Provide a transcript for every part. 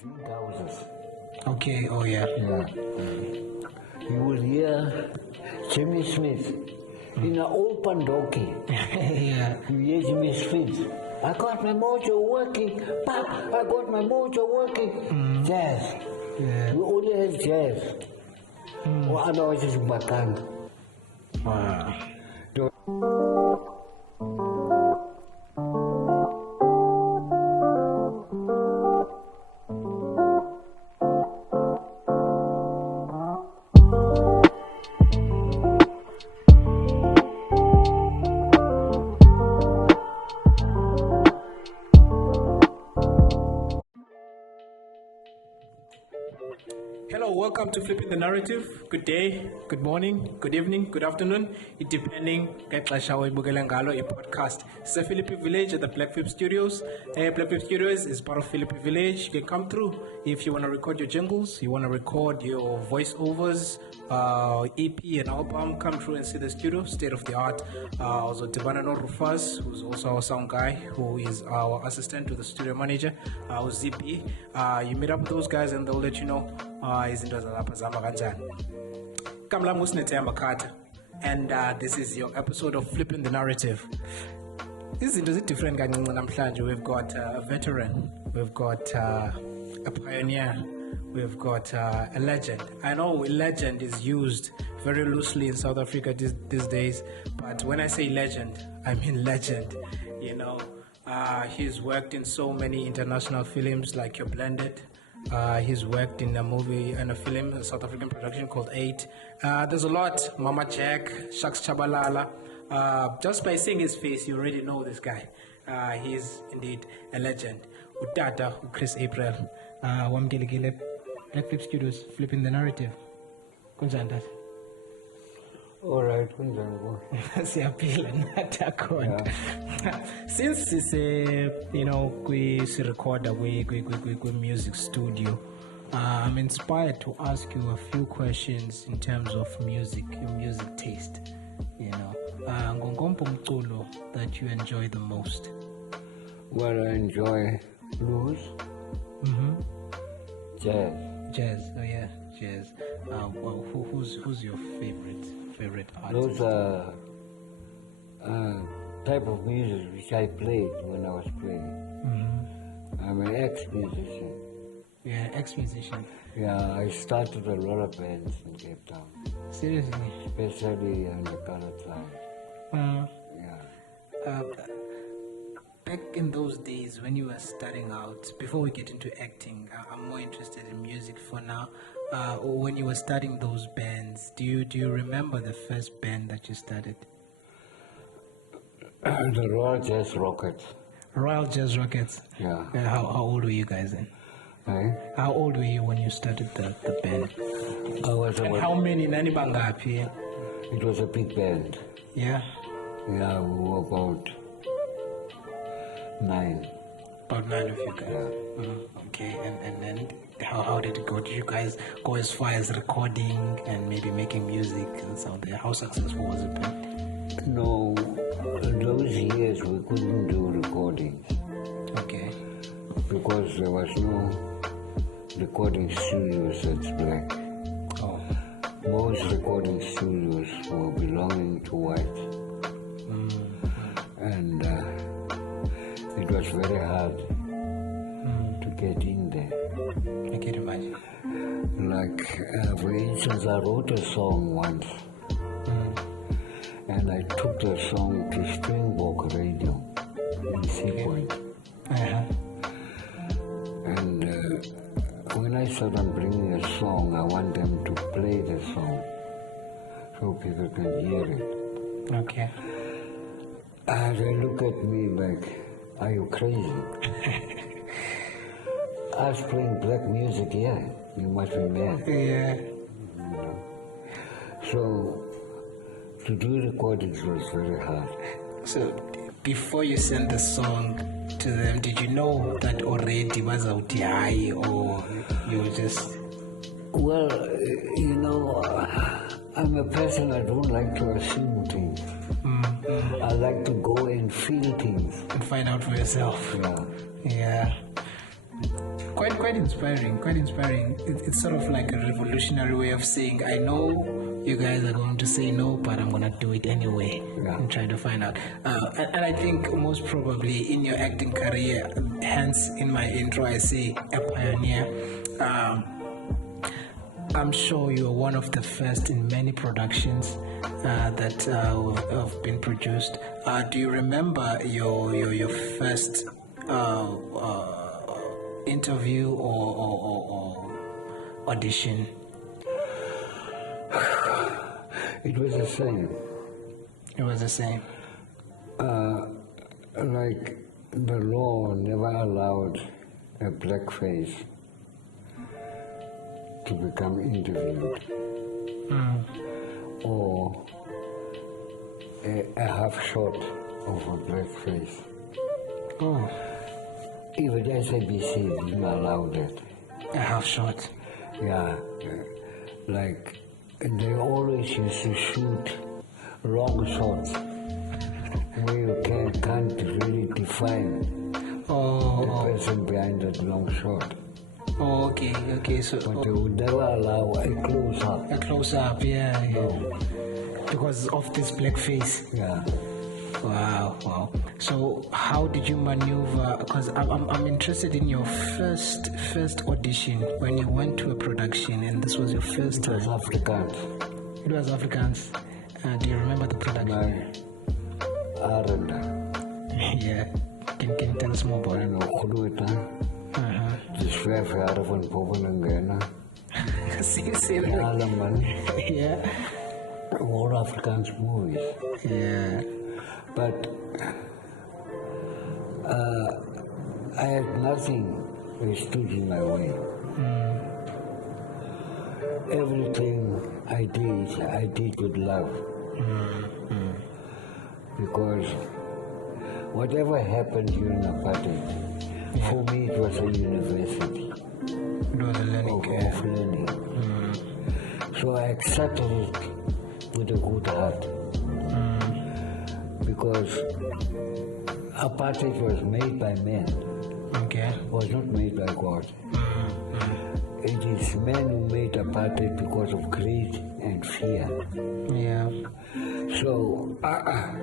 zinc houses. Okay, oh yeah. Yeah. You will hear Jimmy Smith in an old pandoki. Yeah. You hear Jimmy Smith. I got my mojo working. Pop, I got my mojo working. Jazz. Yeah. We only have jazz. Or otherwise it's bakan. Wow. Hello, welcome to Philippi'n the Narrative. Good day, good morning, good evening, good afternoon. It depending ngexesha oyibukela ngalo podcast. It's a Philippi Village at the Black Phillip Studios. Black Phillip Studios is part of Philippi Village. You can come through if you want to record your jingles, you want to record your voiceovers, EP and album. Come through and see the studio, state of the art. Also, Tibana Rufas, who's also our sound guy, who is our assistant to the studio manager, ZP. You meet up with those guys and they'll let you know izinto zalapha zihamba kanjani. Kamla Musnethemba Carter, and this is your episode of Philippi'n the Narrative. Izinto zi different kancinci namhlanje. We've got a veteran, we've got a pioneer, we've got a legend. I know legend is used very loosely in South Africa these days, but when I say legend, I mean legend. You know, he's worked in so many international films like You're Blended. He's worked in a movie and a film, a South African production called 8. There's a lot. Mama Jack, Shaks Chabalala. Just by seeing his face, you already know this guy. He's indeed a legend. Utata, Chris April. Wamgelegele, Black Phillip Studios, Philippi'n the Narrative. Kunjani? All right, kunjani? Siyaphila nathi akhona. Since it's we record kwi music studio, I'm inspired to ask you a few questions in terms of music, your music taste. You know, ngomphi umculo that you enjoy the most? Well, I enjoy blues, jazz. Jazz, oh yeah, jazz. Well, who's your favorite artist? Those are type of music which I played when I was playing. I'm an ex-musician. Yeah, ex-musician. Yeah, I started a lot of bands in Cape Town. Seriously? Especially on the colored side. Yeah. Back in those days when you were starting out, before we get into acting, I'm more interested in music for now. When you were starting those bands, do you remember the first band that you started? The Royal Jazz Rockets. Royal Jazz Rockets? Yeah. How old were you guys then? Eh? How old were you when you started the band? I was And about, how many nani bangapi? it was a big band. Yeah? Yeah, we were about 9. About 9 of you guys. Okay, and then how did it go? Did you guys go as far as recording and maybe making music and sound there? How successful was it been? No, in those years we couldn't do recordings Okay. because there was no recording studios at Black. Oh. Most recording studios were belonging to white. And it was very hard to get in there. I can imagine. Like, for instance, I wrote a song once, and I took the song to Springbok Radio in Seapoint. Uh-huh. And when I said I'm bringing a song, I want them to play the song so people can hear it. Okay. They look at me like, are you crazy? I was playing black music here. You must be mad. Yeah. So, to do recordings was very hard. So before you sent the song to them, did you know that already was out high, or you were just? Well, you know, I'm a person, I don't like to assume things. I like to go and feel things. And find out for yourself. Yeah. Yeah. quite inspiring. Quite inspiring. It's sort of like a revolutionary way of saying, I know you guys are going to say no, but I'm gonna do it anyway. Yeah. And try to find out. And I think most probably in your acting career, hence in my intro I say a pioneer. I'm sure you are one of the first in many productions that have been produced. Do you remember your first interview or audition? It was the same. It was the same. Like the law never allowed a blackface to become interviewed, or a half shot of a blackface. Oh, Even SABC didn't allow that. a half shot. Yeah, like they always used to shoot long shots where you can't really define the person behind that long shot. Oh, okay. So, But they would never allow a close-up. a close up, yeah. Because of this blackface. Yeah. Wow. So, how did you maneuver? Because I'm interested in your first audition when you went to a production, and this was your first It was time. Afrikaans. It was Afrikaans. Do you remember the production? My Arenda. Yeah. Can you tell us more about it? En opgegroeid hè. Dus 5 jaar van boven en Ghana. See, Alle man. yeah. All Afrikaans movies. Yeah. But I had nothing that stood in my way. Everything I did with love. Because whatever happened during apartheid, for me it was a university It was a learning curve. of learning. So I accepted it with a good heart. Because apartheid was made by men, Okay. was not made by God. It is men who made apartheid because of greed and fear. Yeah. So I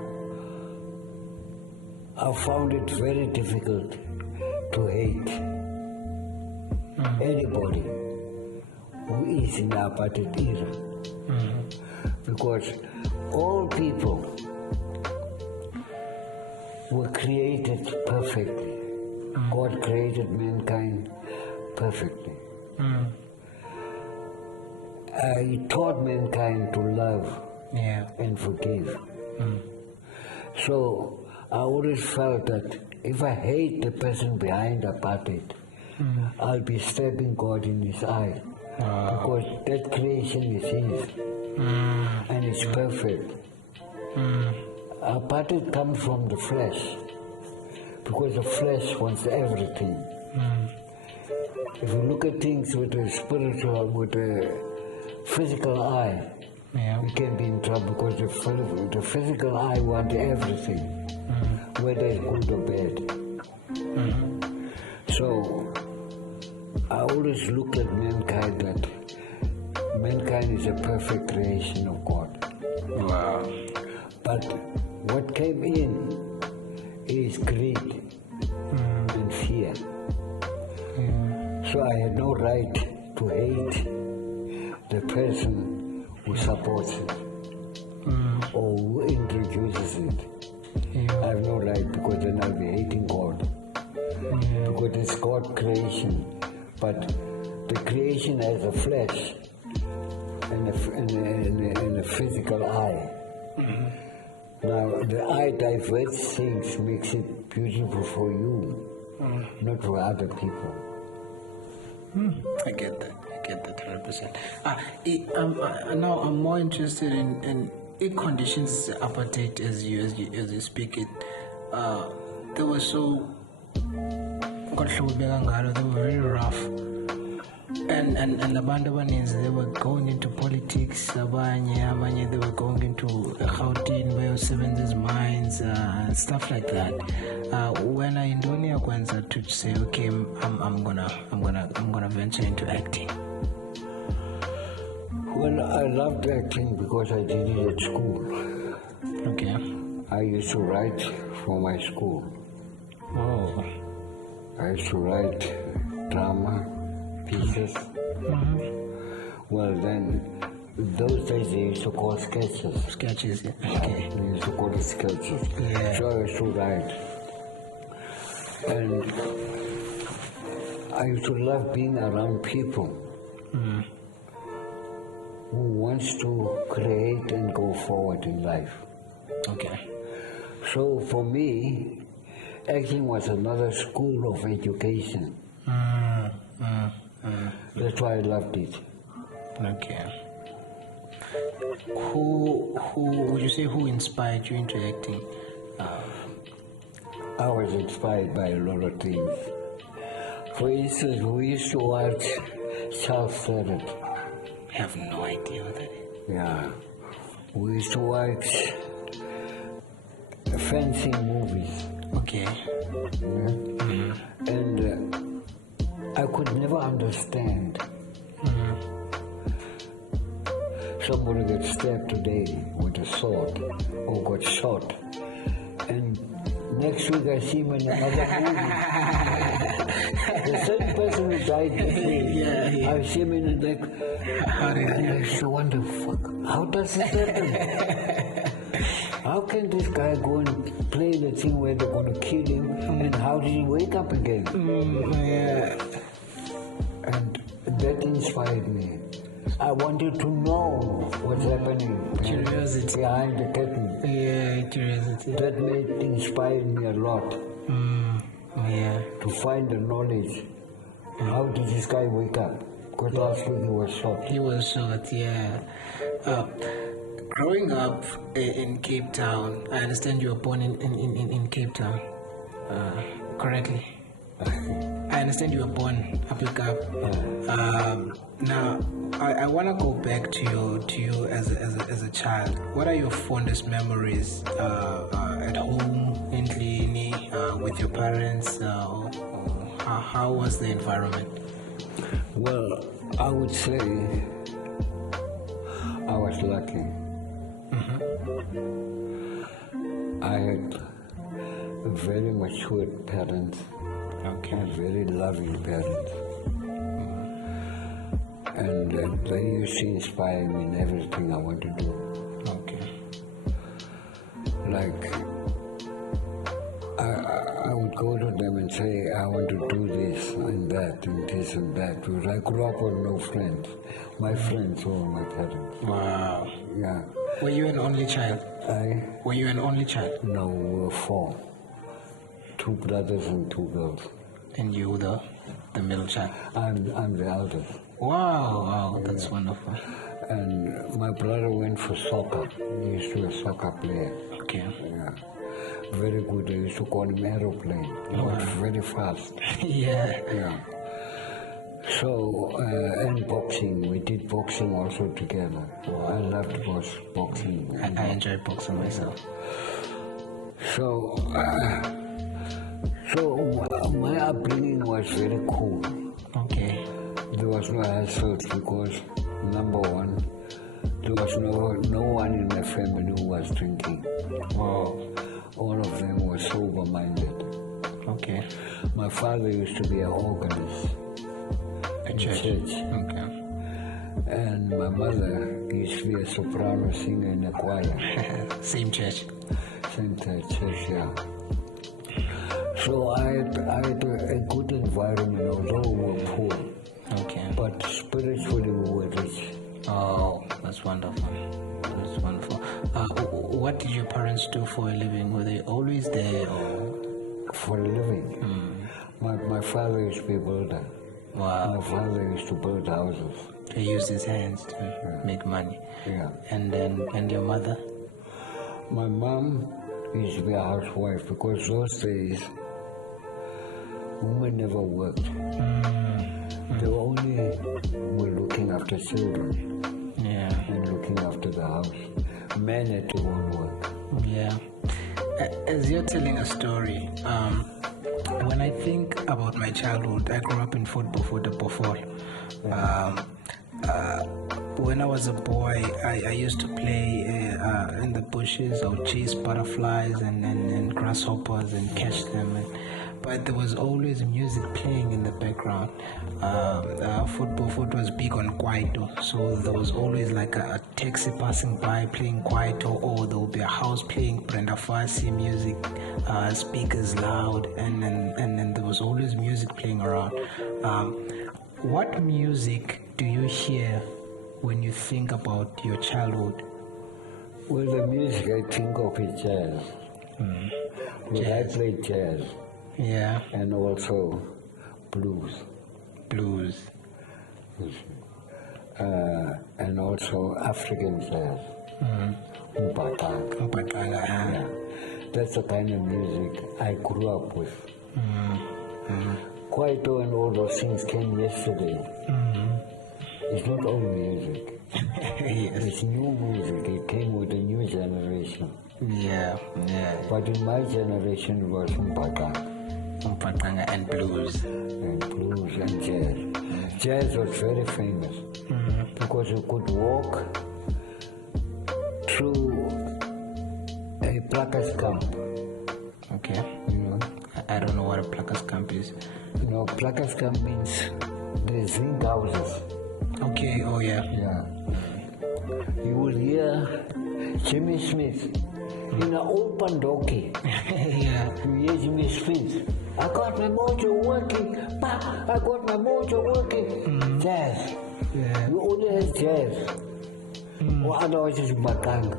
found it very difficult to hate anybody who is in the apartheid era. Because all people were created perfectly. God created mankind perfectly. He taught mankind to love Yeah. and forgive. So I always felt that if I hate the person behind apartheid, I'll be stabbing God in his eye. Because that creation is his. And it's perfect. Apartheid comes from the flesh. Because the flesh wants everything. If you look at things with a spiritual, with a physical eye, Yeah. we can be in trouble because the physical eye wants everything, whether it's good or bad. So I always look at mankind that mankind is a perfect creation of God. Wow. But what came in is greed and fear. So I had no right to hate the person who supports it or who introduces it. Yeah. I have no right because then I'll be hating God. Because it's God's creation. But the creation has a flesh and a physical eye. Now, the eye diverts things, makes it beautiful for you, not for other people. I get that 100%. Now I'm more interested in conditions apartheid as you speak it. They were so, they were very rough. And the Bandabanins, they were going into politics, abanye, they were going into Gauteng, Bio7's mines, stuff like that. When I Indonesia Kwanza to say, okay, I'm gonna venture into acting. Well, I loved acting because I did it at school. Okay. I used to write for my school. Oh. I used to write drama pieces. Well, then, those days they used to call sketches. Sketches, yeah. Okay. They used to call it sketches. Yeah. So I used to write. And I used to love being around people who wants to create and go forward in life. Okay. So for me, acting was another school of education. That's why I loved it. Okay. Who would you say who inspired you into acting? I was inspired by a lot of things. For instance, we used to watch self-centered. I have no idea what that is. Yeah. We used to watch fancy movies. Okay. Yeah? And I could never understand. Somebody gets stabbed today with a sword or got shot, and next week I see him in another movie. The same person who died this week, I see him in the next. And I used to wonder, fuck, how does this happen? How can this guy go and play the thing where they're going to kill him, and how did he wake up again? And that inspired me. I wanted to know what's happening. Curiosity. Behind the curtain. Yeah, curiosity. That inspired me a lot. Yeah. To find the knowledge. How did this guy wake up? Because last week he was shot. He was shot, yeah. Growing up in Cape Town, I understand you were born in Cape Town, correctly? I understand you were born up in Cape. Now, I want to go back to you as a child. What are your fondest memories at home, in Tlini, with your parents? How was the environment? Well, I would say I was lucky. I had very mature parents. Okay. Very loving parents. And they used to inspire me in everything I want to do. Okay. Like, I would go to them and say, I want to do this and that and this and that. Because I grew up with no friends. My friends were my parents. Wow. Yeah. Were you an only child? Were you an only child? No, we were 4. 2 brothers and 2 girls. And you the middle child? I'm the eldest. Wow, that's wonderful. And my brother went for soccer. He used to be a soccer player. Okay. Yeah. Very good. I used to call him aeroplane. He was very fast. Yeah. Yeah. So, and boxing. We did boxing also together. I loved boxing. I enjoy boxing myself. So my upbringing was very cool. Okay. There was no hassle because, number one, there was no one in my family who was drinking. Wow. All of them were sober-minded. Okay. My father used to be an organist in church. Okay. And my mother used to be a soprano singer in a choir. Same church. Same church, yeah. So I had a good environment, although we were poor. Okay. But spiritually we were rich. Oh, that's wonderful. That's wonderful. What did your parents do for a living? Were they always there? Or? For a living? My father used to be a builder. Wow. My father used to build houses. He used his hands to make money. Yeah. And your mother? My mom used to be a housewife because those days women never worked. They only were looking after children. Yeah. And looking after the house. Men had to own work. Yeah. As you're telling a story, when I think about my childhood, I grew up in Fort Beaufort. When I was a boy, I used to play in the bushes. I would chase butterflies and grasshoppers and catch them. But there was always music playing in the background. Fort Beaufort was big on kwaito, so there was always like a taxi passing by playing kwaito, or there would be a house playing Brenda Fassie music, speakers loud, and then there was always music playing around. What music do you hear when you think about your childhood? Well, the music I think of is jazz. Well, I played jazz. Yeah. And also blues. And also African jazz. Mpatanga. Yeah. That's the kind of music I grew up with. Kwaito and all those things came yesterday. It's not old music. Yes. It's new music. It came with a new generation. Yeah. But in my generation, it was Mpatanga and blues. And blues and jazz. Jazz was very famous because you could walk through a plakas camp. Okay. You know? I don't know what a plakas camp is. You know, plakas camp means the zinc houses. Okay, oh yeah. Yeah. You will hear Jimmy Smith in an open donkey. Yeah. You hear Jimmy Smith. I got my mojo working. Pop, I got my mojo working. Jazz. Yeah. You only have jazz. Or otherwise it's batang.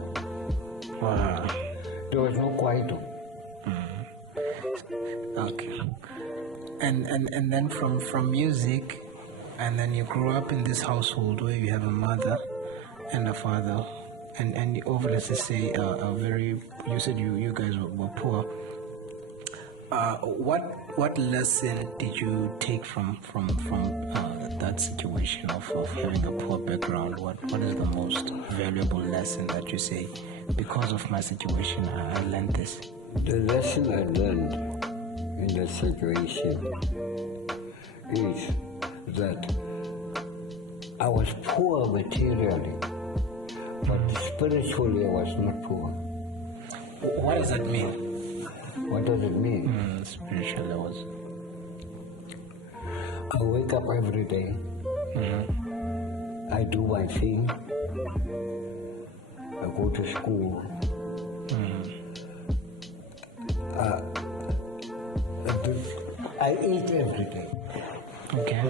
Wow. There was no kwaito. Okay. And then from music, and then you grew up in this household where you have a mother and a father, and over, let's just say, you said you guys were poor. What lesson did you take from that situation of having a poor background? What is the most valuable lesson that you say, because of my situation, I learned this? The lesson I learned in that situation is that I was poor materially, but spiritually I was not poor. What does that mean? What does it mean? Spiritually, I was. I wake up every day. I do my thing. I go to school. I eat every day. Okay.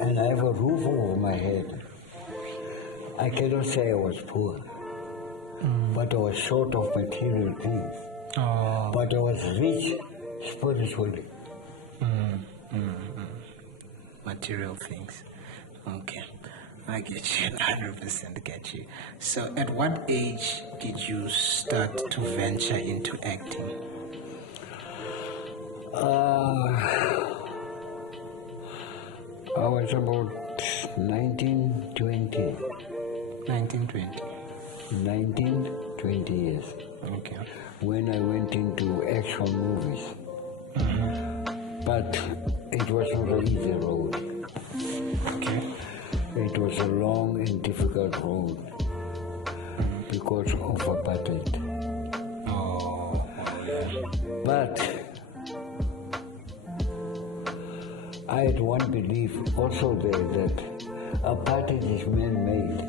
And I have a roof over my head. I cannot say I was poor, but I was short of material things. Oh. But I was rich spiritually. Material things. Okay. I get you. 100% get you. So at what age did you start to venture into acting? I was about 1920. 1920. 19-20 years. Okay. When I went into action movies. But it was not an easy road. Okay. It was a long and difficult road because of apartheid. Oh, yeah. But I had one belief also there that apartheid is man-made.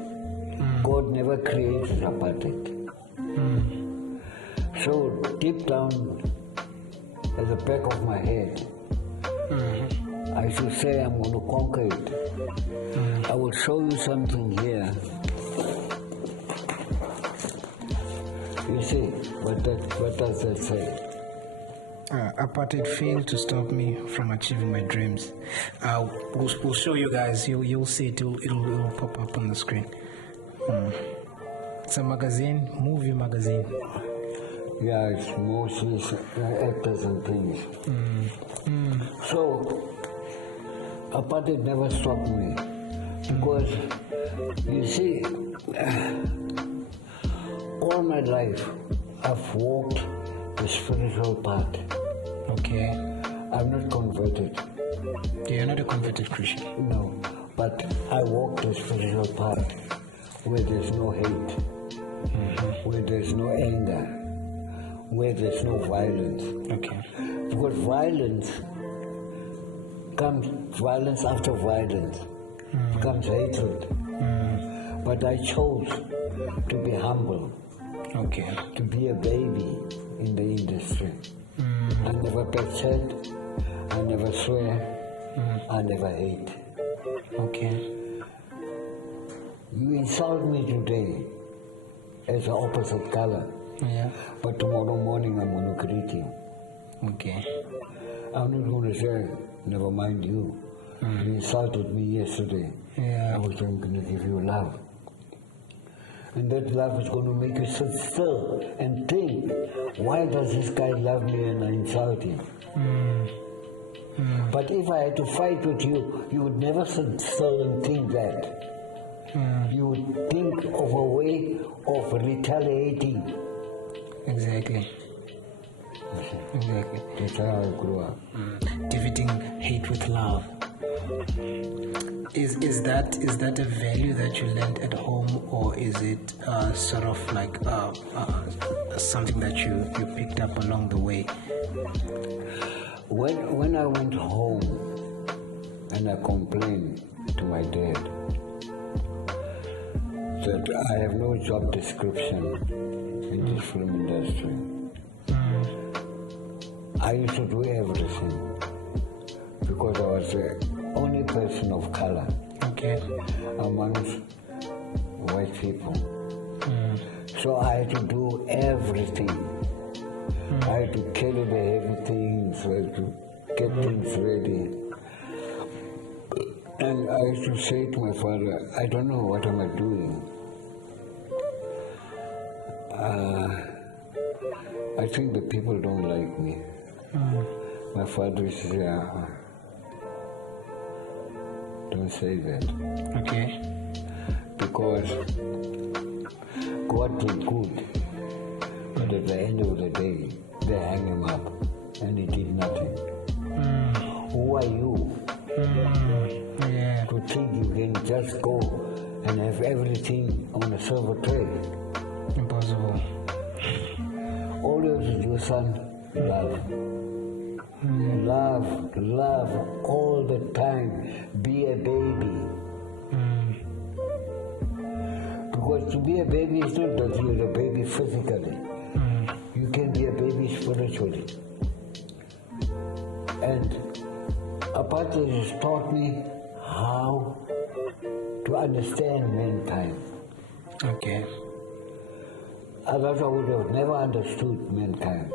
God never created apartheid. So deep down at the back of my head, I should say I'm going to conquer it. I will show you something here. You see, what does that say? Apartheid failed to stop me from achieving my dreams. We'll show you guys. You'll see it. It'll pop up on the screen. It's a magazine, movie magazine. Yeah, it's mostly actors and things. So, apartheid never stopped me. Because, you see, all my life, I've walked the spiritual path. Okay. I'm not converted. You're not a converted Christian? No, but I walk the spiritual path where there's no hate, where there's no anger, where there's no violence. Okay. Because violence after violence, becomes hatred. But I chose to be humble, Okay. to be a baby in the industry. I never pretend, I never swear, I never hate. Okay. You insult me today as an opposite color, Yeah. but tomorrow morning I'm going to greet you. Okay. I'm not going to say, never mind you. You insulted me yesterday. Yeah. I was going to give you love. And that love is going to make you sit still and think, why does this guy love me and I insult him? But if I had to fight with you, you would never sit still and think that. You would think of a way of retaliating. Exactly. Exactly. That's how I grew up. Defeating hate with love. Is that a value that you learned at home, or is it sort of like something that you picked up along the way? When I went home and I complained to my dad that I have no job description in this film industry, I used to do everything because I was the only person of color amongst white people. So I had to do everything. I had to carry the heavy things, I had to get things ready. And I used to say to my father, I don't know what am I doing. I think the people don't like me. My father used to say, don't say that. Okay. Because God did good, but at the end of the day, they hang him up, and he did nothing. Who are you to think you can just go and have everything on a silver tray? Impossible. All you have to do, son, love. Love all the time. Be a baby. Because to be a baby is not that you're a baby physically. You can be a baby spiritually. And apartheid has taught me how to understand mankind. Okay. Otherwise I would have never understood mankind.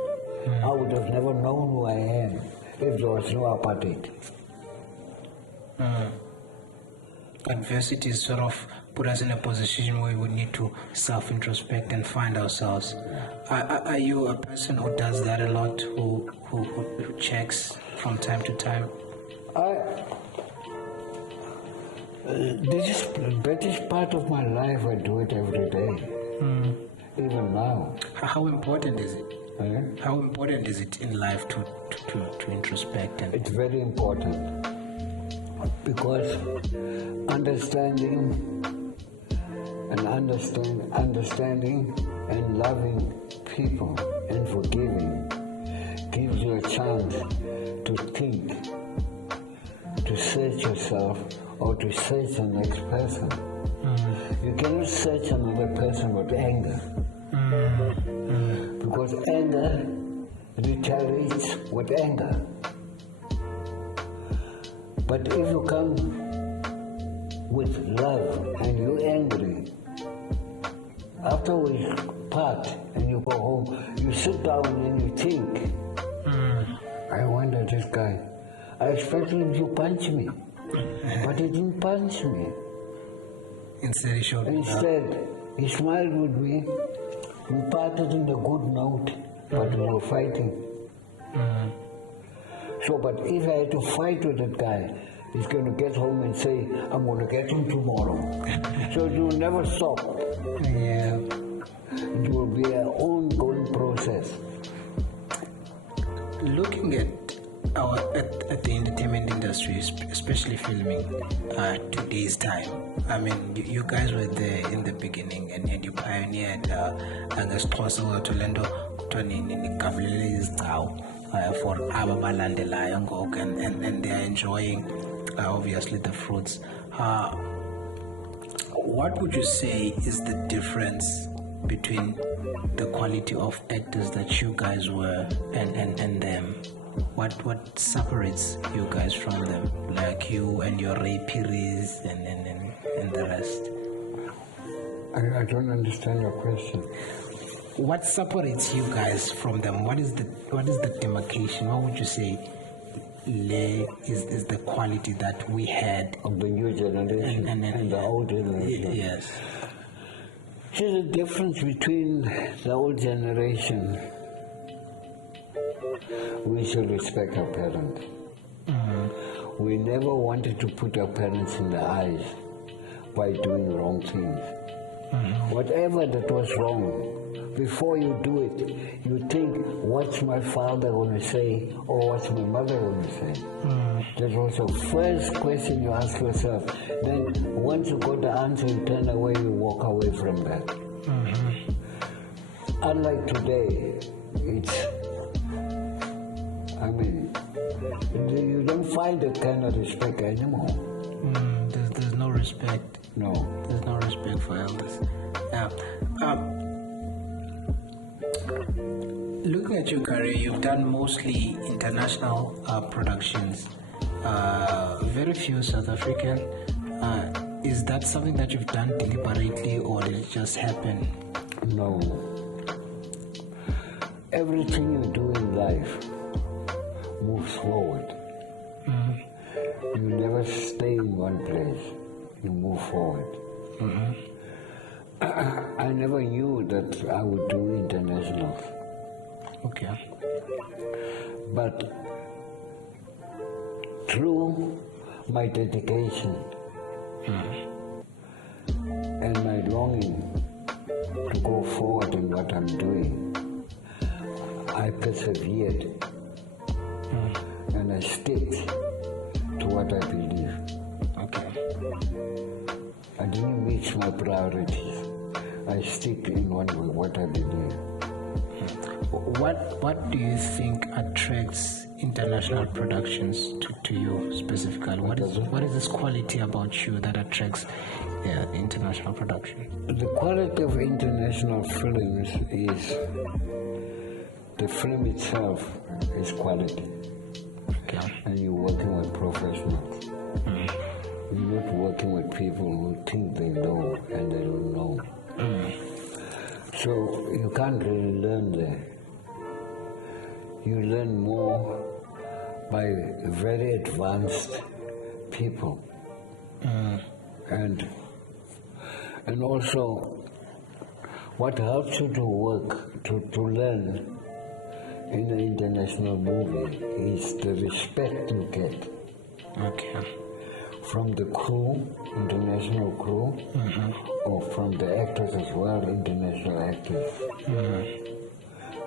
I would have never known who I am if there was no apartheid. Adversity sort of put us in a position where we would need to self-introspect and find ourselves. Are you a person who does that a lot, who checks from time to time? That is part of my life. I do it every day. Even now. How important is it? Eh? How important is it in life to introspect? It's very important because understanding and loving people and forgiving gives you a chance to think, to search yourself or to search the next person. You cannot search another person with anger. Because anger retaliates with anger. But if you come with love and you're angry, after we part and you go home, you sit down and you think, I wonder this guy, I expected him to punch me, but he didn't punch me. Instead, he showed Instead, he smiled with me. We parted in a good note, but we were fighting. So, but if I had to fight with that guy, He's going to get home and say, I'm going to get him tomorrow. So it will never stop. Yeah. It will be an ongoing process. Looking at the entertainment industry, especially filming, today's time. I mean, you guys were there in the beginning, and you pioneered angesixhosa to lento kuthiwa nigabulele izigcawu for aba balandelayo ngoku, and they are enjoying obviously the fruits. What would you say is the difference between the quality of actors that you guys were and them? What separates you guys from them, like you and your Ray Pires and the rest? I don't understand your question. What separates you guys from them? What is the demarcation? What would you say is the quality that we had of the new generation and the old generation? Yes. See, the difference between the old generation, we should respect our parents. Mm-hmm. We never wanted to put our parents in the eyes by doing wrong things. Mm-hmm. Whatever that was wrong, before you do it, you think, what's my father going to say or what's my mother going to say? Mm-hmm. That was the first question you ask yourself. Then once you got the answer, you turn away, you walk away from that. Mm-hmm. Unlike today, you don't find that kind of respect anymore. There's no respect. No. There's no respect for elders. Looking at your career, you've done mostly international productions, very few South African. Is that something that you've done deliberately, or did it just happen? No. Everything you do in life moves forward. Mm-hmm. You never stay in one place. You move forward. Mm-hmm. I never knew that I would do internationals. Okay. But through my dedication and my longing to go forward in what I'm doing, I persevered and I stick to what I believe. Okay. I didn't mix my priorities. I stick in what I believe. What do you think attracts international productions to you specifically? What is this quality about you that attracts international production? The quality of international films is the film itself is quality. Okay. And you're working with professionals. You're not working with people who think they know and they don't know. So you can't really learn there. You learn more by very advanced people. And also what helps you to work, to learn in an international movie is the respect you get. Okay. From the crew, international crew, or from the actors as well, international actors.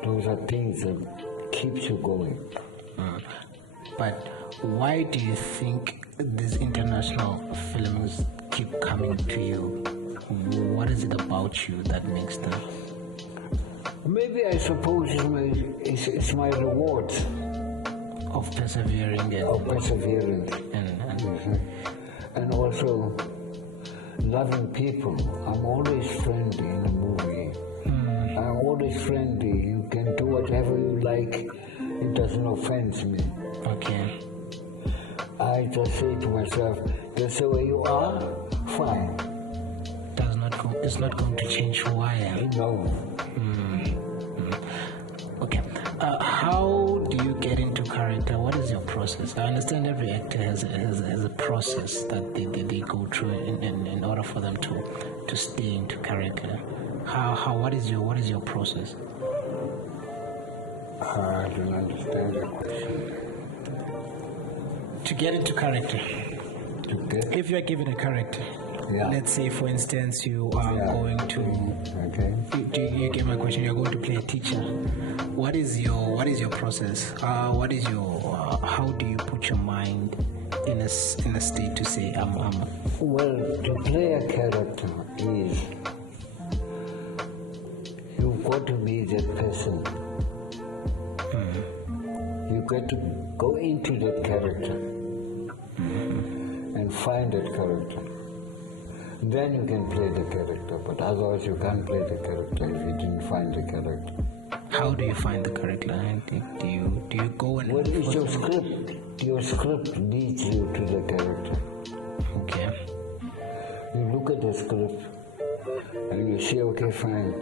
Those are things that keeps you going. But why do you think these international films keep coming to you? What is it about you that makes them? Maybe I suppose it's my reward of persevering and also loving people. I'm always friendly in a movie. I'm always friendly. You can do whatever you like. It doesn't offend me. Okay. I just say to myself, that's the way you are, fine. It's not going to change who I am. No. Okay. How do you get into character? What is your process? I understand every actor has a process that they go through in order for them to stay into character. What is your process? I don't understand your question. To get into character, to get. If you are given a character, Yeah. let's say, for instance, you are going to. Okay. You get my question? You're going to play a teacher. What is your process? What is your? How do you put your mind in a state to say I'm. Well, to play a character is you've got to be that person. You got to go into that character and find that character. Then you can play the character, but otherwise you can't play the character if you didn't find the character. How do you find the character? Do you go and? Well, it's your script. Your script leads you to the character. Okay. You look at the script and you say, okay, fine.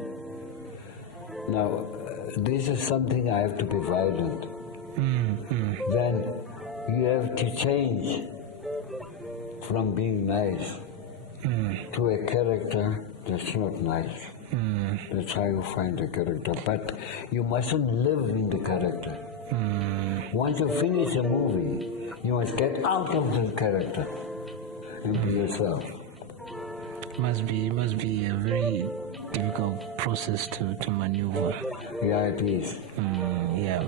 Now, this is something I have to be violent. Then you have to change from being nice to a character that's not nice. That's how you find the character. But you mustn't live in the character. Once you finish a movie, you must get out of the character and be yourself. Must be a very difficult process to maneuver. Yeah, it is. Yeah.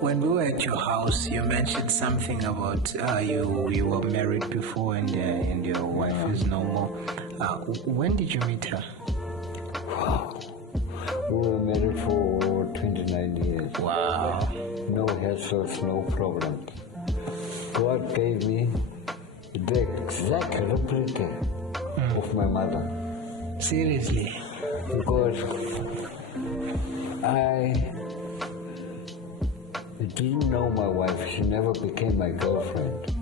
When we were at your house, you mentioned something about you were married before and your wife is no more. When did you meet her? Wow. We were married for 29 years. Wow. No hassles, no problems. God gave me the exact replica of my mother. Seriously? Because I didn't know my wife. She never became my girlfriend.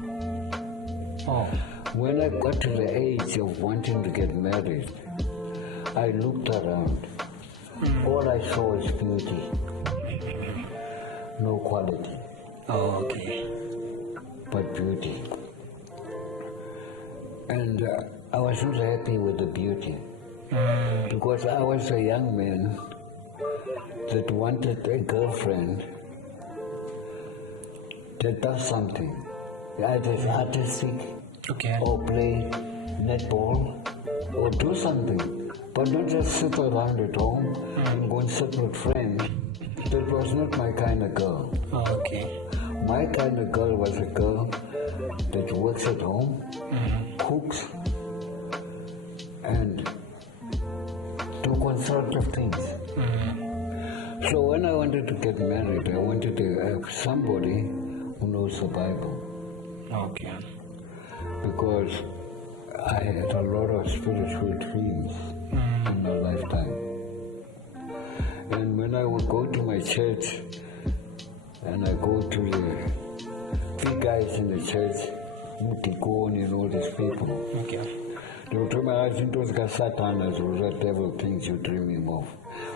Oh. When I got to the age of wanting to get married, I looked around. All I saw was beauty, no quality. Oh, okay. But beauty. And I was not happy with the beauty because I was a young man that wanted a girlfriend that does something, either artistic, Okay. or play netball, or do something, but not just sit around at home and go and sit with friends. That was not my kind of girl. Oh, okay. My kind of girl was a girl that works at home, cooks, and do constructive things. So when I wanted to get married, I wanted to have somebody who knows the Bible, Okay. because I had a lot of spiritual dreams in my lifetime. And when I would go to my church, and I go to the big guys in the church, Mutikoni and all these people, Okay. they would tell me, I think those guys Satan, those are devil things you're dreaming of.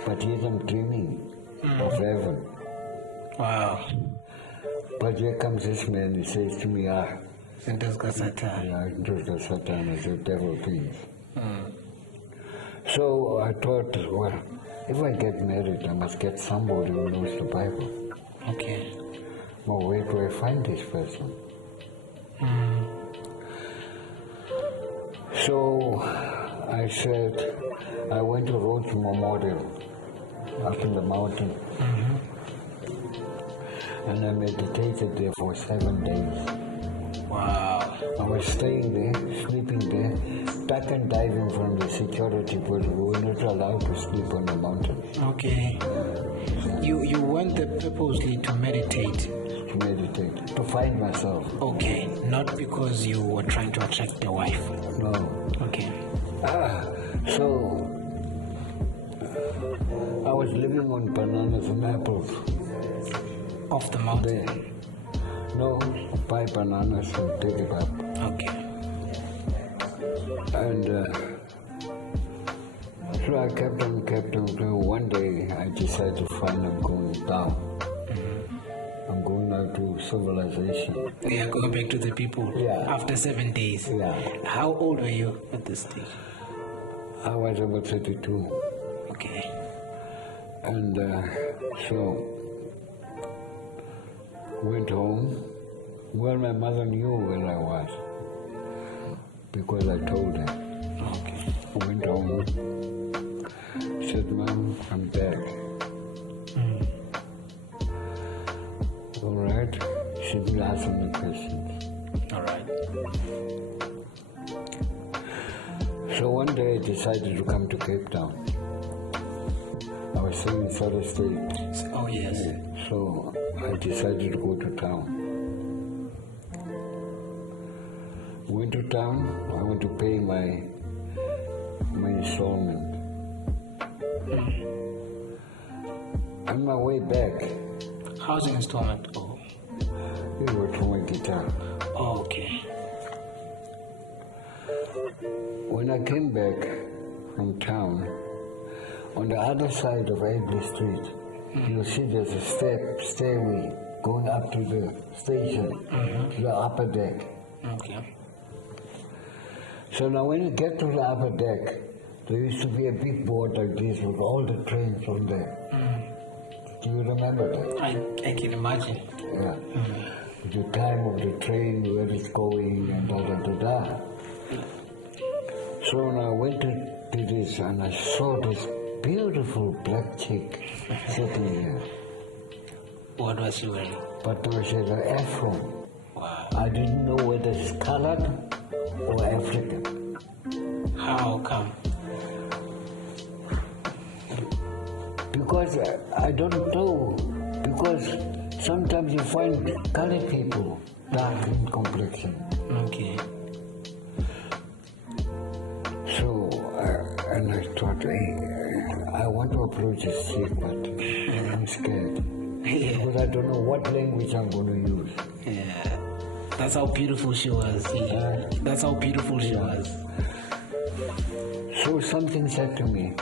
But yet I'm dreaming of heaven. Wow. But here comes this man, he says to me, Santos Gasata. yeah, those guys Satan, those are devil things. So I thought, well, if I get married, I must get somebody who knows the Bible. Okay. Well, where do I find this person? So I said, I went to Rhodes Memorial up in the mountain. And I meditated there for 7 days. Wow. I was staying there, sleeping there, duck and diving from the security because we were not allowed to sleep on the mountain. Okay. You went there purposely to meditate. To meditate, to find myself. Okay. Not because you were trying to attract the wife. No. Okay. So I was living on bananas and apples Off the mountain. there. No, buy bananas and take it up. Okay. And so I kept on. One day I decided, fine, I'm going down. I'm going now to civilization. Yeah, going back to the people. Yeah. After 7 days. Yeah. How old were you at this stage? I was about 32. Okay. And so Went home. Well, my mother knew where I was because I told her. Okay. I went home. Said, Mom, I'm back. All right. She didn't ask me questions. All right. So one day I decided to come to Cape Town. I was staying in Southern State. Oh, yes. So I decided to go to town. Went to town. I went to pay my installment. On my way back, Housing installment. Oh. it was for my guitar. Oh, okay. When I came back from town, on the other side of Avery Street, you'll see there's a stairway going up to the station, to the upper deck. Okay. So now when you get to the upper deck, there used to be a big board like this with all the trains on there. Do you remember that? I can imagine. Yeah. The time of the train, where it's going, and da. So when I went to this, and I saw this beautiful black chick sitting there. What was she wearing? But she had an afro. Wow. I didn't know whether it's colored or African. How come? Because I don't know. Because sometimes you find colored people dark in complexion. Okay. So, and I thought, hey, I want to approach this chick, but I'm scared. Yeah. Because I don't know what language I'm going to use. Yeah. That's how beautiful she was. Yeah. That's how beautiful she was. So something said to me,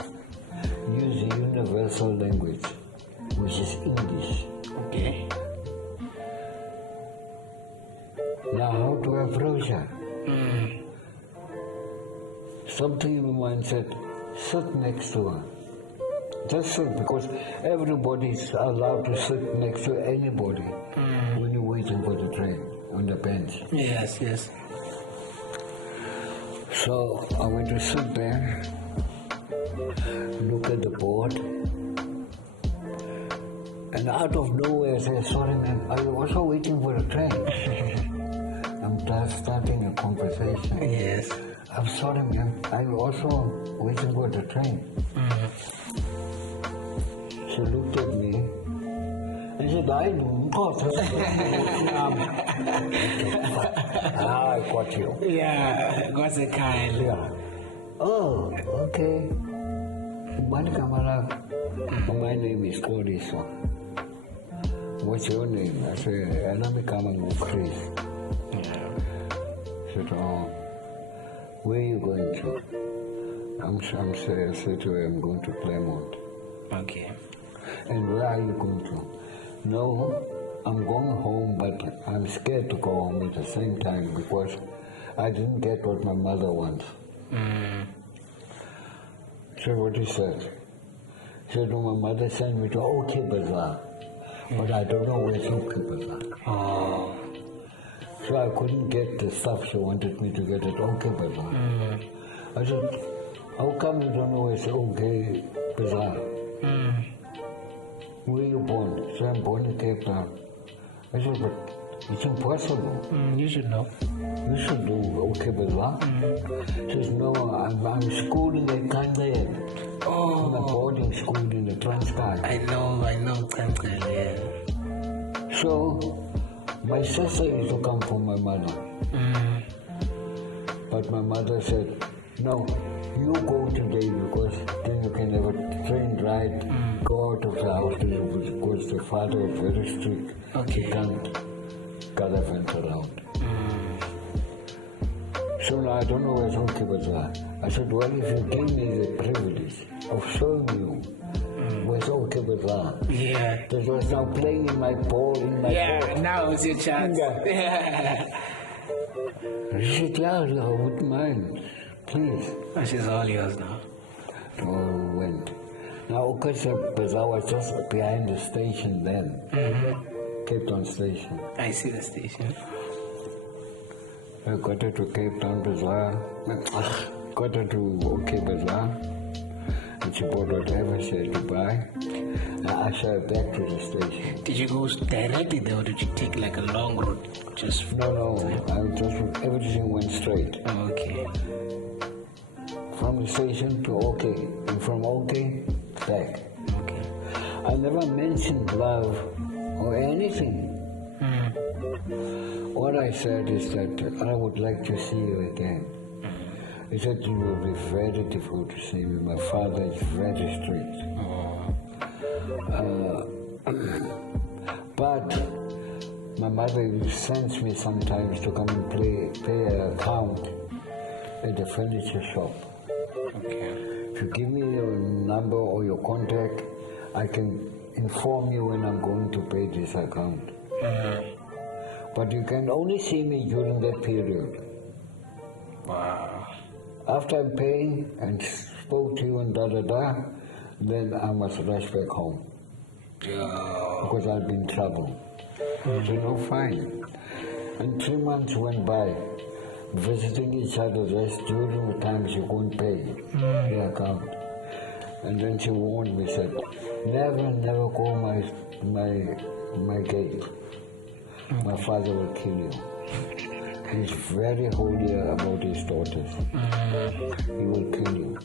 use the universal language, which is English. Okay. Now how do I approach her? Something in my mind said, sit next to her. Just sit, because everybody's allowed to sit next to anybody when you're waiting for the train on the bench. Yes, yes. So I went to sit there, look at the board, and out of nowhere I said, sorry ma'am, are you also waiting for the train? I'm just starting a conversation. Yes. I'm sorry ma'am, are you also waiting for the train? She looked at me and said, I do. I got you. Yeah, got a kind. Yeah. Oh, okay. My name is Codiso. What's your name? I said, I'm coming with Chris. She said, oh, where are you going to? I said to her, I'm going to Claremont. Okay. And where are you going to? No, I'm going home, but I'm scared to go home at the same time because I didn't get what my mother wants. So what he said? He said, well, my mother sent me to OK Bazaar, but I don't know where's OK Bazaar. Oh. So I couldn't get the stuff she wanted me to get at OK Bazaar. I said, how come you don't know where's OK Bazaar? Where are you born? So I'm born in Cape Town. I said, but it's impossible. You should know. You should do OK Bazaar. She says, no, I'm schooling at Kandayel. Oh. I'm a boarding school in the Transkei. I know, Transkei, yeah. So, my sister used to come for my mother. But my mother said, no, you go today because then you can have a train ride, go out of the house because the father is very strict. Okay. He can't gallivant around. So now I don't know where's OK Bazaar. I said, well, if you give me the privilege of showing you where's OK Bazaar. Yeah. That was now playing in my ball, in my Yeah, now is your chance. Yeah. She said, yeah, I wouldn't mind. Please. Oh, she's all yours now. So we went. Now, OK Bazaar was just behind the station then. Cape Town station. I see the station. I got her to Cape Town Bazaar. Got her to OK Bazaar. And she bought whatever she had to buy. I asked her back to the station. Did you go directly there or did you take like a long route? No. Everything went straight. Oh, okay. From the station to OK. And from OK, back. Okay. I never mentioned love or anything. What I said is that I would like to see you again. He said it will be very difficult to see me. My father is very strict. But my mother sends me sometimes to come and pay an account at the furniture shop. Okay. If you give me your number or your contact, I can inform you when I'm going to pay this account. But you can only see me during that period. Wow. After I'm paying and spoke to you and then I must rush back home. Because I'll be in trouble. So no, fine. And 3 months went by, visiting each other just during the time she couldn't pay the account. And then she warned me, said, never call my gate. My father will kill you. He's very holy about his daughters. He will kill you.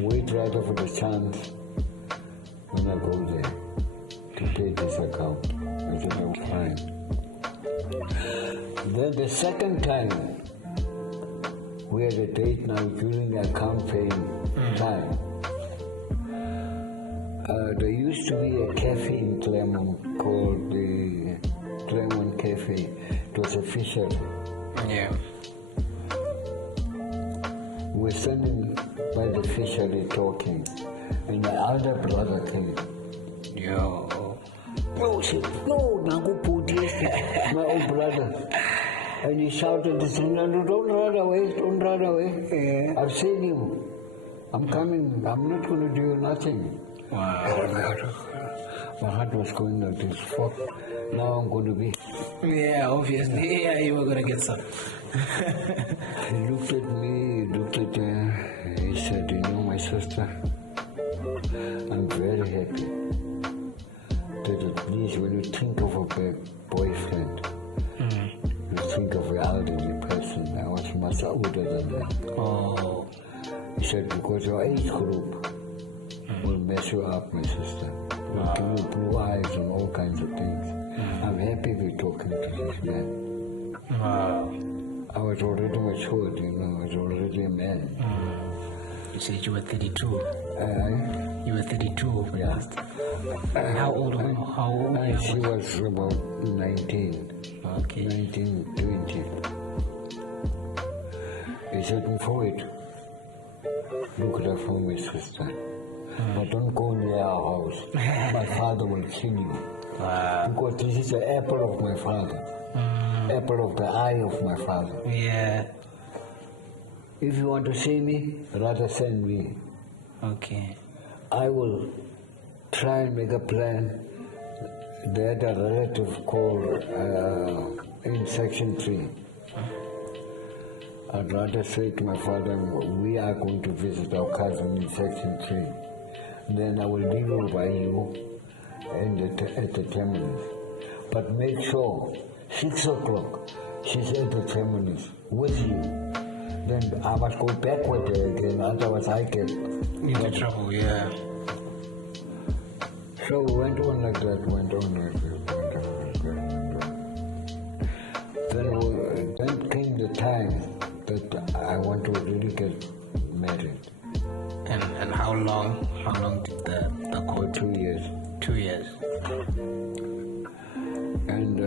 Wait rather for the chance when I go there to pay this account. I said, I'm fine. Then the second time, we had a date now during the account paying time. There used to be a cafe in Claremont called the Claremont Cafe. It was a fishery. Yeah. We were standing by the fishery talking, and my elder brother came. No, she, no, Nago Puti, my old brother. And he shouted, he said, no, don't run away, don't run away. Yeah. I've seen you. I'm coming, I'm not going to do nothing. Wow. My heart was going like this, fuck, now I'm going to be. Yeah, obviously. Yeah, you were going to get some. He looked at me, looked at her, he said, you know, my sister, I'm very happy that at least when you think of a boyfriend, you think of an elderly person. I was much older than that. Oh. He said, because your age group will mess you up, my sister. Will give you blue eyes and all kinds of things. I'm happy we're talking to this man. Wow. I was already matured, you know, I was already a man. You said you were 32. You were 32. Yeah. How old were you? She was about 19. Okay. 19, 20. He said, for it, look at her for me, sister. But don't go near our house. My father will kill you. Because this is the apple of my father. Apple of the eye of my father. Yeah. If you want to see me, rather send me. Okay. I will try and make a plan. They had a relative called in Section 3. I'd rather say to my father, we are going to visit our cousin in Section 3. Then I will leave by you at the terminus. But make sure, 6 o'clock, she's at the terminus with you. Then I must go back with her again, otherwise I get into trouble, yeah. So it went on like that, Then came the time that I want to really get married. And how long did the court? 2 years. 2 years. And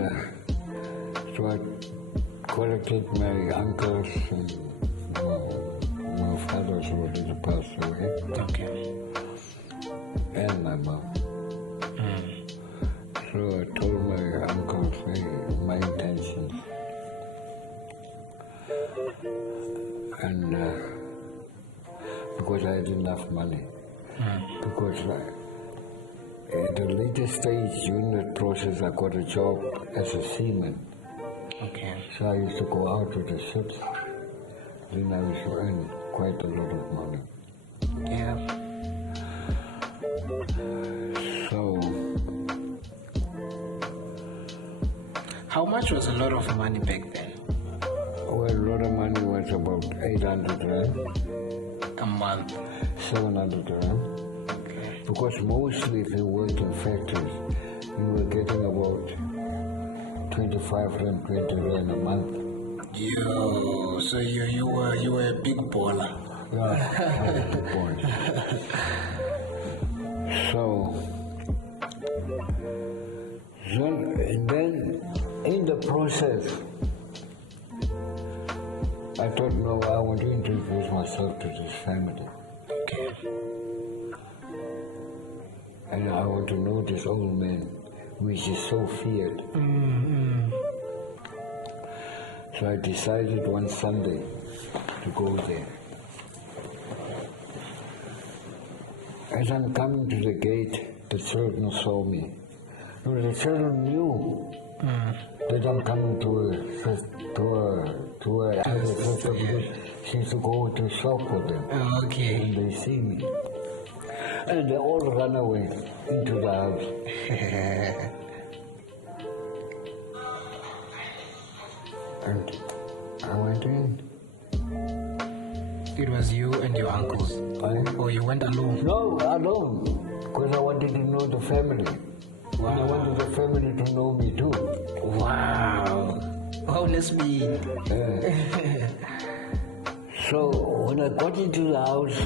so I collected my uncles and my father's already passed away. Okay. And my mom. So I told my uncles my intentions. And because I had enough money. Because at the later stage, during that process, I got a job as a seaman. Okay. So I used to go out with the ships. Then I used to earn quite a lot of money. Yeah. So, How much was a lot of money back then? well, a lot of money was about 800 rand, A month. 700 rand. Okay. Because mostly if you worked in factories, you were getting about 25 rand, 20 rand a month. Yo, so you were a big baller. Yeah, that's the point. So, then in the process, I thought, no, I want to introduce myself to this family. Okay. And I want to know this old man, which is so feared. So I decided one Sunday to go there. As I'm coming to the gate, the children saw me. No, the children knew that I'm coming to a sister because she used to go to shop for them. Okay. And they see me. And they all run away into the house. And I went in. It was you and your uncles. Or you went alone? No, alone. Because I wanted to know the family. And I wanted the family to know me too. Wow. Oh, let's be. So when I got into the house,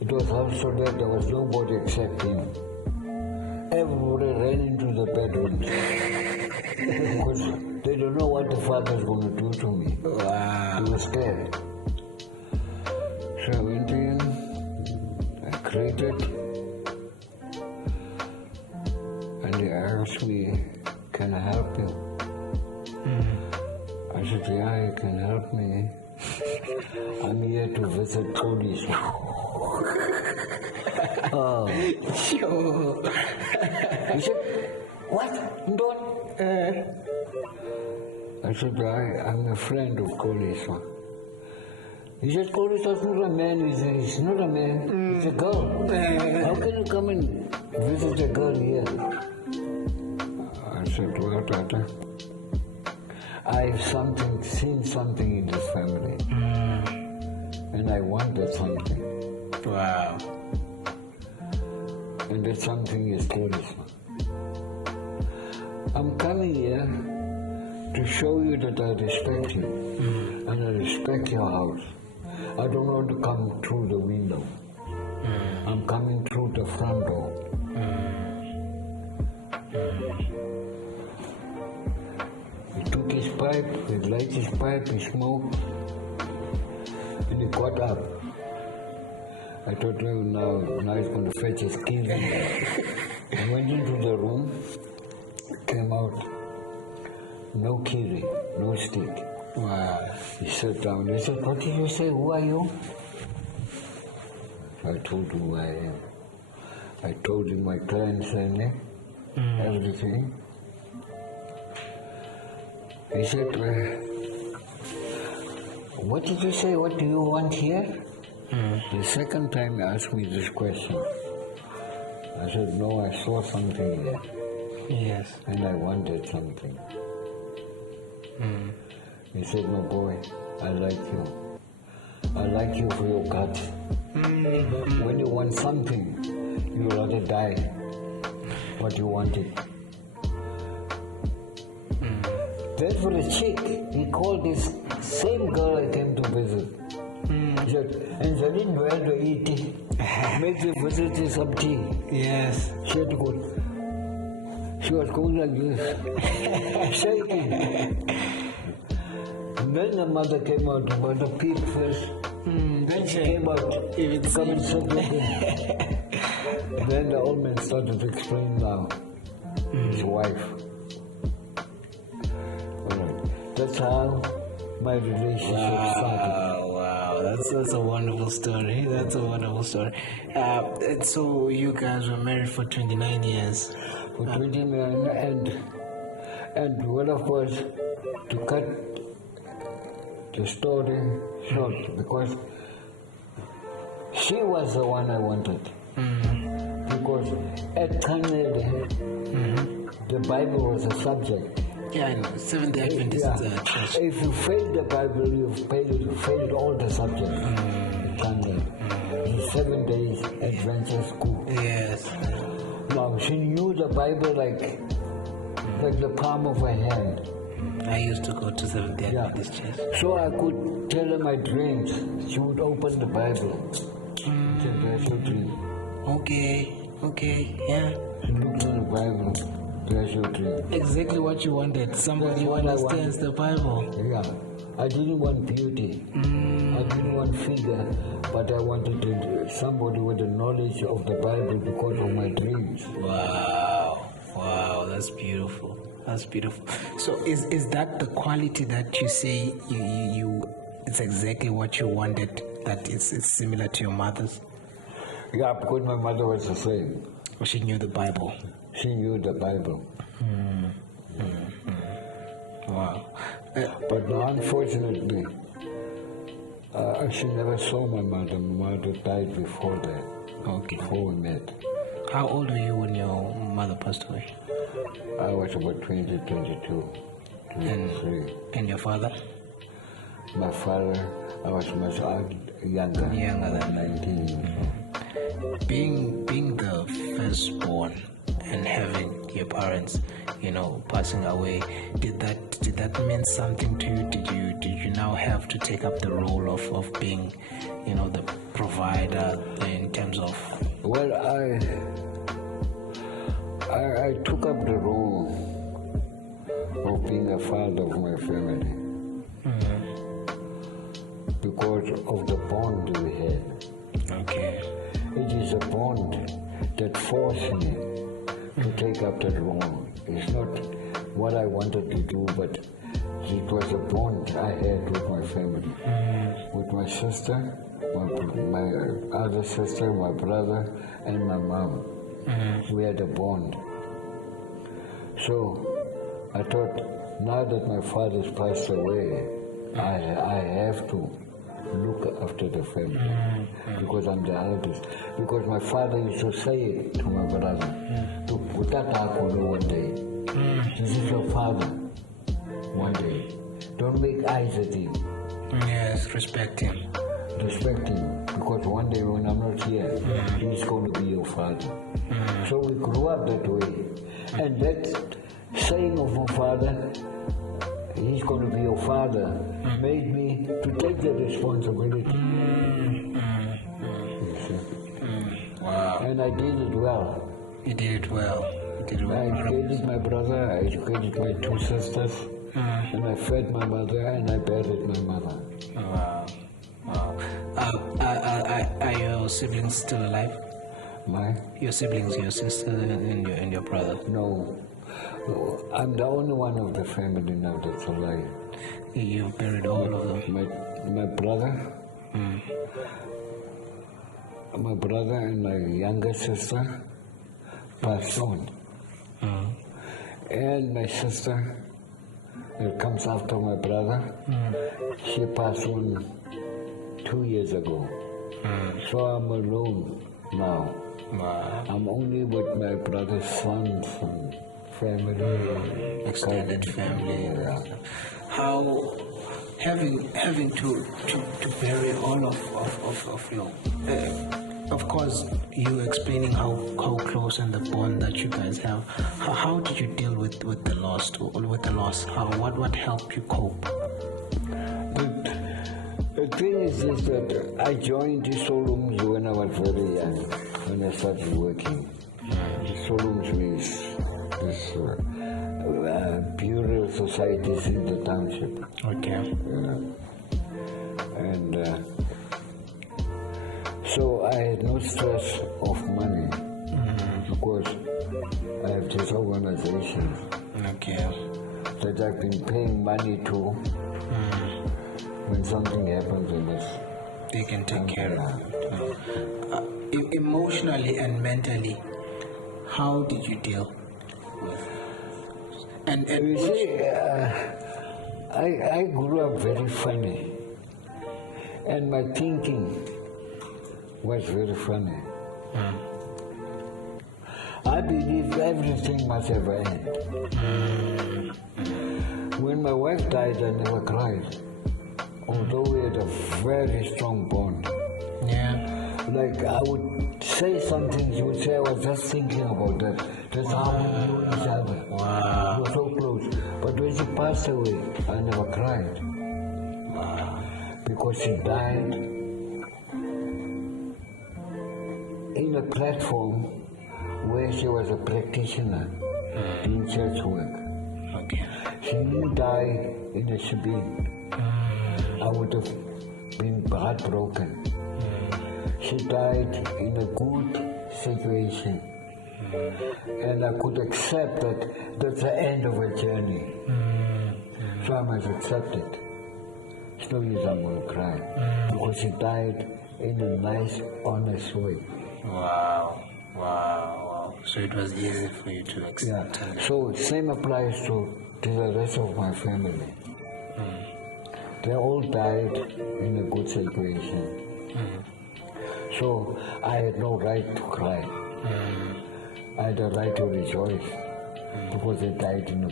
it was house so that there was nobody except him. Everybody ran into the bedrooms. Because they don't know what the father's going to do to me. Wow. They were scared. So I went in, I created, and they asked me, can I help you? I said, yeah, you can help me. I'm here to visit police. Oh. Sure. He said, what? Don't. I said, I'm a friend of Koliswa. He said, Koliswa's not a man. He's not a man. He's a girl. How can you come and visit a girl here? I said, well, Tata, I've seen something in this family. And I wanted something. Wow. And that something is Koliswa. I'm coming here to show you that I respect you. And I respect your house. I don't want to come through the window. I'm coming through the front door. He took his pipe, he lighted his pipe, he smoked, and he got up. I thought, well, now he's going to fetch his keys. I went into the room, came out, no kiri, no stick. Wow. He sat down. He said, what did you say? Who are you? I told him who I am. I told him my clan surname, everything. He said, what did you say? What do you want here? The second time he asked me this question. I said, no, I saw something here. Yes. And I wanted something. He said, my boy, I like you. I like you for your guts. When you want something, you rather die what you wanted. Then for the chick, he called this same girl I came to visit. He said, and I didn't well to eat it. Make the visitor some tea. Yes. She had to go. She was going like this, shaking. And then the mother came out, the mother peeped first. Then she came out, come and sit with him. Then the old man started to explain now, his wife. All right. That's how my relationship started. Wow. that's a wonderful story. That's a wonderful story. And so you guys were married for 29 years. For 29, and well, of course, to cut the story short, because she was the one I wanted. Because at Canada, the Bible was a subject. Yeah, I know. Seventh-day Adventist church. If you fail the Bible, you've failed all the subjects. Canada. The 7 days adventure school. Yes. Now, she knew the Bible like the palm of her hand. I used to go to Seventh-day Adventist church. So I could tell her my dreams. She would open the Bible. There's your dream. Okay, yeah. She looked in the Bible. There's your dream. Exactly what you wanted. Somebody who understands the Bible. Yeah. I didn't want beauty. I didn't want figure. But I wanted somebody with the knowledge of the Bible because of my dreams. Wow, that's beautiful. That's beautiful. So is that the quality that you say you it's exactly what you wanted, that it's similar to your mother's? Yeah, because my mother was the same. She knew the Bible. She knew the Bible. Wow. But unfortunately, she never saw my mother. My mother died before that. Okay. Before we met. How old were you when your mother passed away? I was about 20, 22, 23. And your father? My father, I was much younger. Younger than 19. Being the firstborn and having your parents, passing away, did that mean something to you? Did you now have to take up the role of being, the provider in terms of? Well, I took up the role of being a father of my family because of the bond we had. Okay. It is a bond that forced me to take up that role. It's not what I wanted to do, but it was a bond I had with my family, with my sister, my other sister, my brother, and my mom. We had a bond. So I thought, now that my father's passed away, I have to look after the family because I'm the eldest. Because my father used to say to my brother, one day, this is your father, one day. Don't make eyes at him. Yes, respect him. Respect him, because one day when I'm not here, he's going to be your father. So we grew up that way. And that saying of my father, he's going to be your father, made me to take the responsibility. Wow. And I did it well. You did it well. I educated my brother, I educated my two sisters, and I fed my mother, and I buried my mother. Wow. Are your siblings still alive? Your siblings, your sister and your brother? No. I'm the only one of the family now that's alive. You've buried all of them? My brother, my brother and my younger sister passed on. And my sister, that comes after my brother, she passed on 2 years ago. So I'm alone now. Wow. I'm only with my brother's sons and family, extended family. Yeah. How having to bury all of your of course you explaining how close and the bond that you guys have. How did you deal with the loss? What helped you cope? The thing is that I joined the Solums when I was very young, when I started working. The Solums means this Bureau societies in the township. Okay. And so I had no stress of money because I have this organization that I've been paying money to when something happens in this They can take care Yeah. of you. Emotionally and mentally, how did you deal with? And You see, I grew up very funny, and my thinking was very funny. I believe everything must have an end. When my wife died, I never cried, although we had a very strong bond. yeah. Like I would say something, she would say, I was just thinking about that. That's how we knew each other. Wow. We were so close. But when she passed away, I never cried. Because she died in a platform where she was a practitioner in church work. Okay. She didn't die in a shebeen. I would have been heartbroken. She died in a good situation. And I could accept that that's the end of her journey. So I must accept it. It's no use I'm going to cry. Because she died in a nice, honest way. Wow. Wow. So it was easy for you to accept. Yeah. So same applies to the rest of my family. They all died in a good situation. So I had no right to cry. I had a right to rejoice because they died in a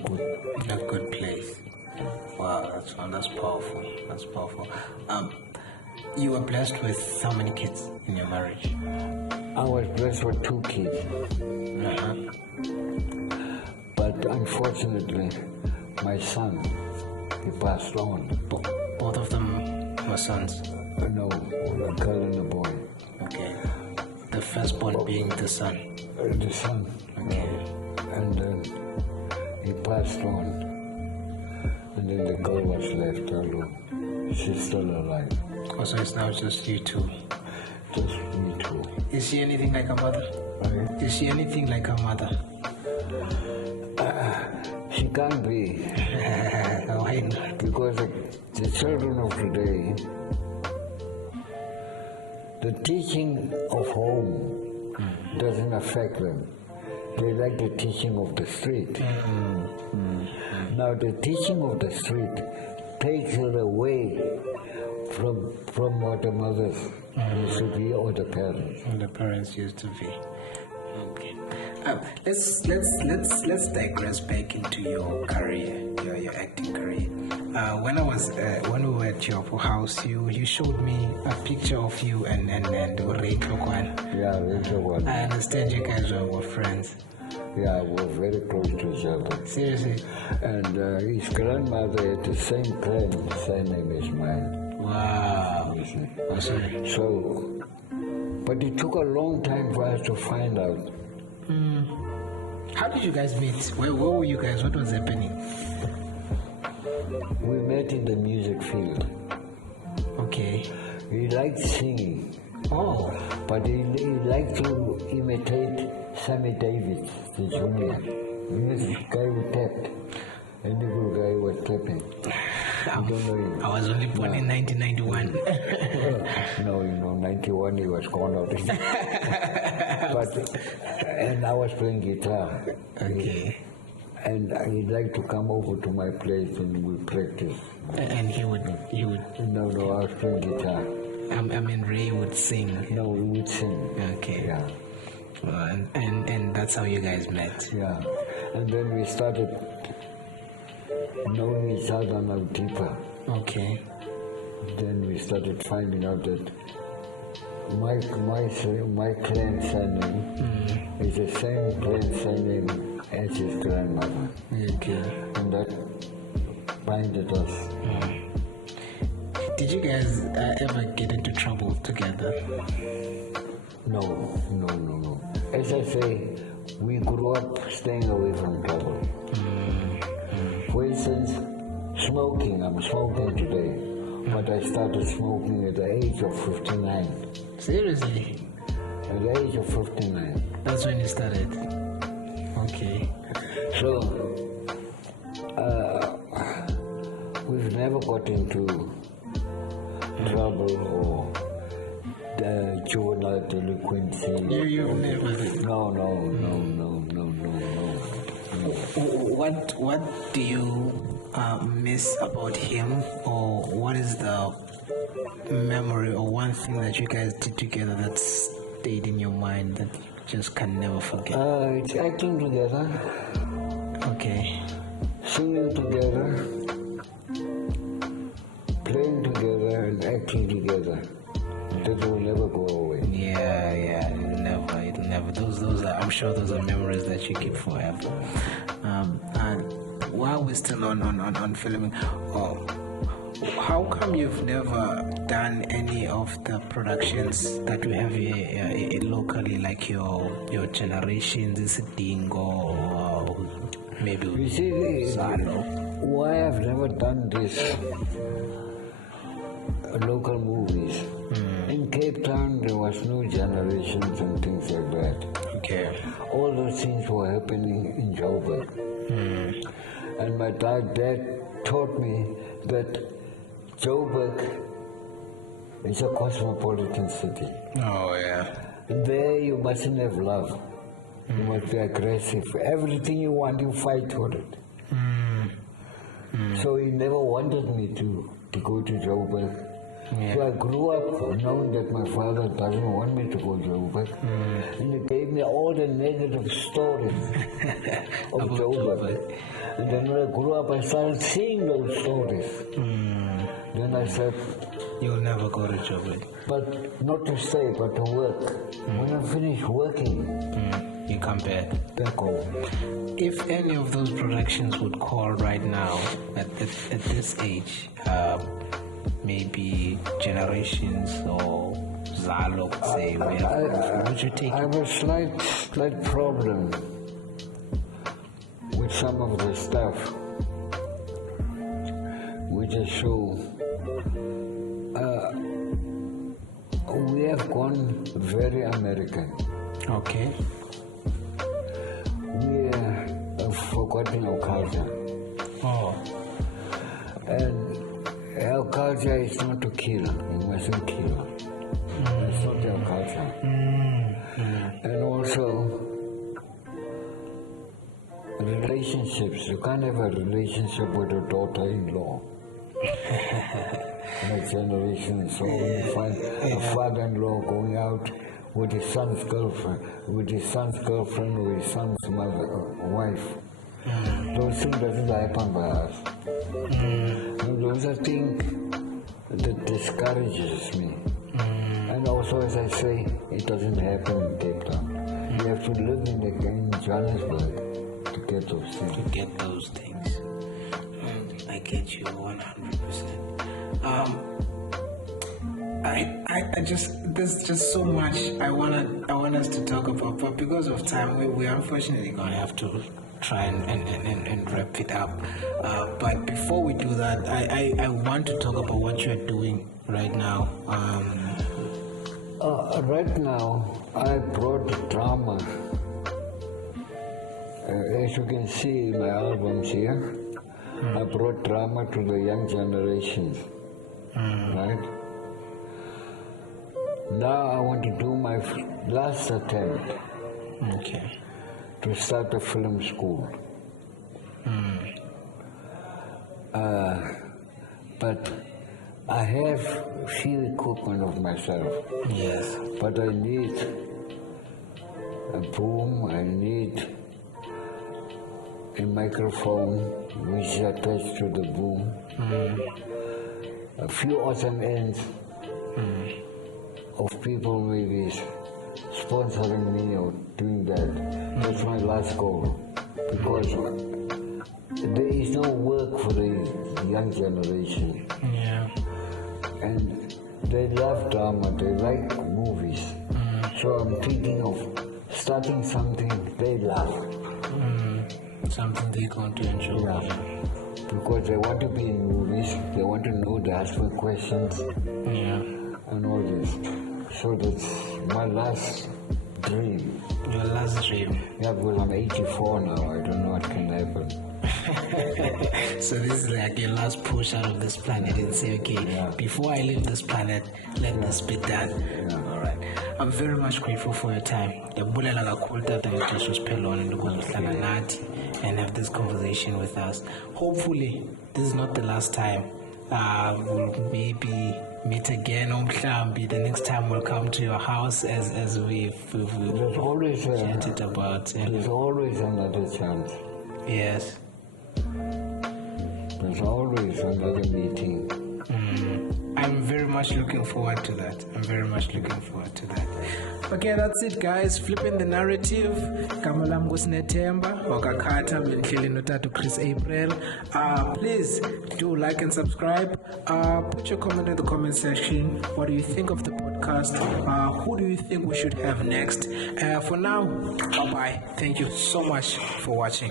good place. Wow, that's powerful. That's powerful. You were blessed with how many kids in your marriage? I was blessed with 2 kids. But unfortunately, my son, he passed on. Both of them were sons. No, a girl and a boy. Okay. The firstborn being the son. The son. Okay. And then he passed on. And then the girl was left alone. She's still alive. Oh, so it's now just you two. Just me too. Is she anything like her mother? Right? Is she anything like her mother? She can't be. Why not? Because the children of today, the teaching of home doesn't affect them. They like the teaching of the street. Now the teaching of the street takes it away from what the mothers used to be or the parents. The parents used to be. Okay. Let's digress back into your career, your acting career. When we were at your house, you showed me a picture of you and Ray Klokwan. Yeah, Rachel was. I understand you guys were friends. Yeah, we're very close to each other. Seriously? And his grandmother had the same surname as mine. Wow. You see. Oh, sorry. So, but it took a long time for us to find out. How did you guys meet? Where were you guys? What was happening? We met in the music field. Okay. He liked singing. Oh. But he liked to imitate Sammy Davis, the junior. This guy who tapped. And the good guy was tapping. I don't know him. I was only born in 1991. No, 91 he was gone out. And I was playing guitar. Okay. And he'd like to come over to my place and we practice. And he would. No, I was playing guitar. I mean, Ray would sing. No, he would sing. Okay. Yeah. And that's how you guys met. Yeah. And then we started knowing each other now deeper. Okay. Then we started finding out that my clan surname is the same clan surname as his grandmother. Okay. And that binded us. Did you guys ever get into trouble together? No. As I say, we grew up staying away from trouble. For instance, smoking. I'm smoking today, but I started smoking at the age of 59. Seriously? At the age of 59. That's when you started? Okay. So, we've never got into trouble or frequency. You've never. No. What do you miss about him, or what is the memory or one thing that you guys did together that stayed in your mind that you just can never forget? It's acting together, Okay. singing together, playing together, and acting together. That will never go away. Yeah, it'll never. Those are, I'm sure those are memories that you keep forever. And while we're still on filming, how come you've never done any of the productions that we have here locally, like your Generations, is Dingo, or maybe You see, Zalo? why I've never done this local movies. In Cape Town, there was no Generations and things like that. Okay. All those things were happening in Joburg. And my dad taught me that Joburg is a cosmopolitan city. Oh yeah. There you mustn't have love. You must be aggressive. Everything you want, you fight for it. So he never wanted me to go to Joburg. Yeah. So I grew up knowing that my father doesn't want me to go to Joburg. And he gave me all the negative stories of About Joburg. Joburg. And then when I grew up, I started seeing those stories. Then I said, You'll never go to Joburg. but not to stay, but to work. When I finish working, You come back. back home. If any of those productions would call right now, at this age, maybe Generations or Zalo, would say, would you take I it? have a slight problem with some of the stuff we just show. We have gone very American. Okay. We have forgotten our culture. Oh. And our culture is not to kill. You mustn't kill. It's not our culture. And also, relationships. You can't have a relationship with a daughter-in-law. Next generation. So when you find a father-in-law going out with his son's girlfriend, or his son's wife. Those things doesn't happen by us. And those are things that discourages me. And also, as I say, it doesn't happen in Cape Town. You have to live in Johannesburg to get those things. To get those things. I get you 100%. I just, there's just so much I want us to talk about, but because of time, we are unfortunately gonna have to try and wrap it up. But before we do that, I want to talk about what you're doing right now. Right now, I brought drama. As you can see in my albums here, I brought drama to the young generations. Right? Now I want to do my last attempt Okay. to start a film school. But I have few equipment of myself. Yes. But I need a boom, I need a microphone which is attached to the boom, a few awesome ends of people maybe sponsoring me or doing that. That's my last goal, because there is no work for the young generation. Yeah. And they love drama, they like movies. So I'm thinking of starting something they love. Something they're going to enjoy. Yeah. Because they want to be in movies, they want to know the ask me questions Yeah. and all this. So that's my last dream. Your last dream. Yeah, because I'm 84 now, I don't know what can happen. So this is like your last push out of this planet and say, okay, Yeah. before I leave this planet, let this be done. Yeah. All right. I'm very much grateful for your time. Ndiyabulela kakhulu tata ngexesha usiphele lona lokwazi uhlala nathi and have this conversation with us. Hopefully, this is not the last time. We'll maybe meet again on Mhlambi. The next time we'll come to your house as we've always chatted about. There's always another chance. Yes. There's always another meeting. I'm very much looking forward to that. Okay, that's it, guys. Flipping the narrative. Kamalam Gusnetemba, Wakakata, Bentley Notatu Chris April. Please do like and subscribe. Put your comment in the comment section. What do you think of the podcast? Who do you think we should have next? For now, bye bye. Thank you so much for watching.